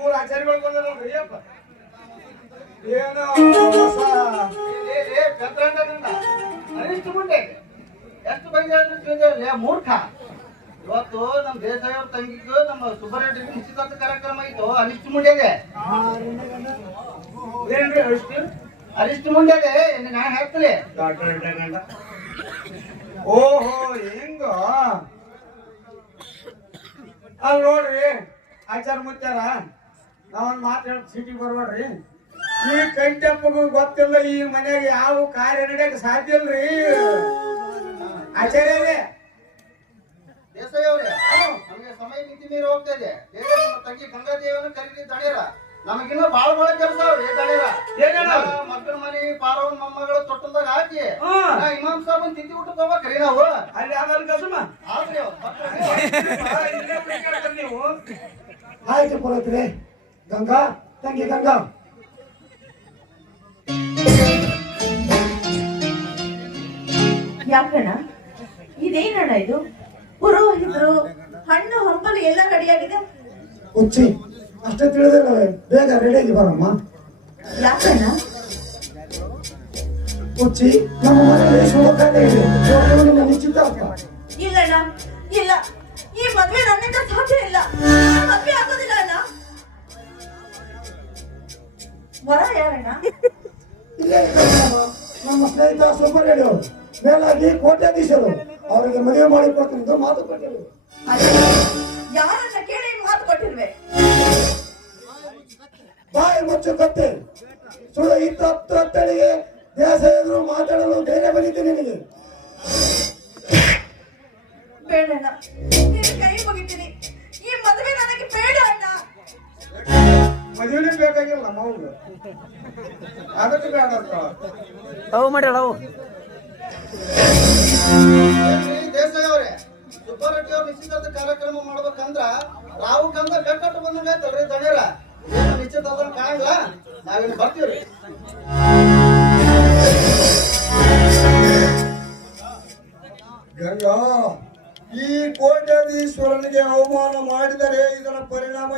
ಮೂರು ಆಚಾರ್ಯಗಳು ಬಂದ್ರಲ್ರಿ ಅಪ್ಪ ಏನೋ ಹೊಸ ಅನಿಷ್ಟ ಮುಂದೆ ಎಷ್ಟು ಬಗ್ಗೆ ಮೂರ್ಖ ಇವತ್ತು ನಮ್ಮ ದೇಸಾಯಿಯವ್ರ ತಂಗಿಗೂ ನಮ್ಮ ಸುಬ್ಬರೆಡ್ಡಿ ನಿಶ್ಚಿತಾರ್ಥ ಕಾರ್ಯಕ್ರಮ ಇತ್ತು ಅನಿಷ್ಟ ಮುಂಡೆಗೆ ಏನ್ರಿ ಅಷ್ಟು ಅನಿಷ್ಟ ಮುಂಡೆಗೆ ನಾನು ಹೇಳ್ತೀನಿ ಓಹೋ ಹೆಂಗ ಅಲ್ಲಿ ನೋಡ್ರಿ ಆಚಾರ ಮುಚ್ಚಾರ ನಾವೊಂದು ಮಾತು ಹೇಳಿ ಸಿಟಿಗೆ ಬರ್ಬೇಡ್ರಿ ಈ ಕಂಟಪ್ಪಗೂ ಗೊತ್ತಿಲ್ಲ ಈ ಮನೆಯಾಗ ಯಾವ ಕಾರ್ಯ ನಡೆಯಕ್ಕೆ ಸಾಧ್ಯ ಇಲ್ರಿ ಆಚಾರ್ಯ ದೇಸಾಯಿ ಅವ್ರೆ ನಮಗೆ ಸಮಯ ಮಿತಿ ಮೀರಿ ಹೋಗ್ತಾ ಇದೆ ನಮ್ಮ ತಂಗಿ ಗಂಗಾದೇವಿಯನ್ನು ಕರೀರಿ ದಣಿಯರ ನಮಗಿನ್ನ ಬಾಳ ಕೆಲಸ ಅವ್ರಿ ದಣಿಯರ ಮಕ್ಕಳ ಮನೆ ಪಾರವನ್ ಮೊಮ್ಮಗಳು ತೊಟ್ಟಲ್ದಾಗ ಹಾಕಿ ಇಮಾಮ್ ಸಾಬನ್ ತಿಂದಿ ಊಟ ಹೋಗ್ಬೇಕ್ರಿ ನಾವು ಅಲ್ಲಿ ಆಮೇಲೆ ಕಸಮ ಆದ್ರಿ ನೀವು ಆಯ್ತು ಪುರೋಹಿತರೆ ಗಂಗಾ ತಂಗಿ ಗಂಗಾ ಯಾಕಣ್ಣ ಇದೇನಣ್ಣ ಇದು ಪುರೋಹಿತರು ಹಣ್ಣು ಹಂಪಲು ಎಲ್ಲ ರೆಡಿಯಾಗಿದೆ ಹುಚ್ಚಿ ಅಷ್ಟೇ ತಿಳಿದಿಲ್ಲ ಬೇಗ ರೆಡಿಯಾಗಿ ಬರಮ್ಮ ಯಾಕಣ್ಣ ಹುಚ್ಚಿ ನಮ್ಮ ಮನೆಯಲ್ಲಿ ಶುಭಕಾರ್ಯ ಇದೆ ನಿನ್ನ ನಿಶ್ಚಿತಾರ್ಥ ಇಲ್ಲಣ್ಣ ಇಲ್ಲ ಈ ಮದ್ವೆ ನನ್ನಿಂದ ಸಾಧ್ಯ ಇಲ್ಲ ಮದ್ವೆ ಆಗೋದಿಲ್ಲ ಅಣ್ಣ ವರ ಯಾರಣ್ಣ ಇಲ್ಲೇ ಇದ್ದಾರಮ್ಮ, ನಮ್ಮ ಸ್ನೇಹಿತ ಸುಬ್ಬರೆಡ್ಡಿ ಅವರು ಮೇಲಾಗಿ ಕೋಟ್ಯಾಧೀಶರು ಅವರಿಗೆ ಮದುವೆ ಮಾಡಿಕೊಡ್ತೀನಿ ಅಂತ ಮಾತು ಕೊಟ್ಟಿರು ಯಾರನ್ನ ಕೇಳಿ ಮಾತು ಕೊಟ್ಟಿರ್ವೆ ಬಾಯಿ ಮುಚ್ಚು ಕತ್ತೆ ಸುಳ್ಳು ಇತ್ತು ಹತ್ತು ಹತ್ತಳಿಗೆ ದೇಶ ಎದುರು ಮಾತಾಡಲು ಧೈರ್ಯ ಬಂದಿತ್ತು ನಿನಗೆ ಬೇಡಣ್ಣ ನೀನು ಕೈ ಮುಗಿತೀನಿ ಈ ಮದುವೆ ನನಗೆ ಬೇಡ ಅಣ್ಣ ಮದುವೆನೇ ಬೇಕಾಗಿಲ್ಲ ನಮ್ಮವ್ಗ ಅದಕ್ಕೆ ಬೇಡ ಅಂತ ಅವು ಮಾಡ್ಯಾಳ ಅವು ದೇಸಾಯಿ ಅವ್ರೆ ಸುಬ್ಬರೆಡ್ಡಿ ಅವ್ರ ನಿಶ್ಚಿತಾರ್ಥ ಕಾರ್ಯಕ್ರಮ ಮಾಡ್ಬೇಕಂದ್ರ ರಾವು ಕಂದ ಬೆಕ್ಕಟ್ಟು ಬಂದಂಗ ಆಯ್ತಲ್ರಿ ದಣಿಯರ ನಿಶ್ಚಿತಾರ್ಥ ಕಾಣಲ್ಲ ನಾವೇನು ಬರ್ತೀವ್ರಿ ಗಂಗಾ ಈ ಕೋಟ್ಯಾಧೀಶ್ವರನಿಗೆ ಅವಮಾನ ಮಾಡಿದರೆ ಇದರ ಪರಿಣಾಮ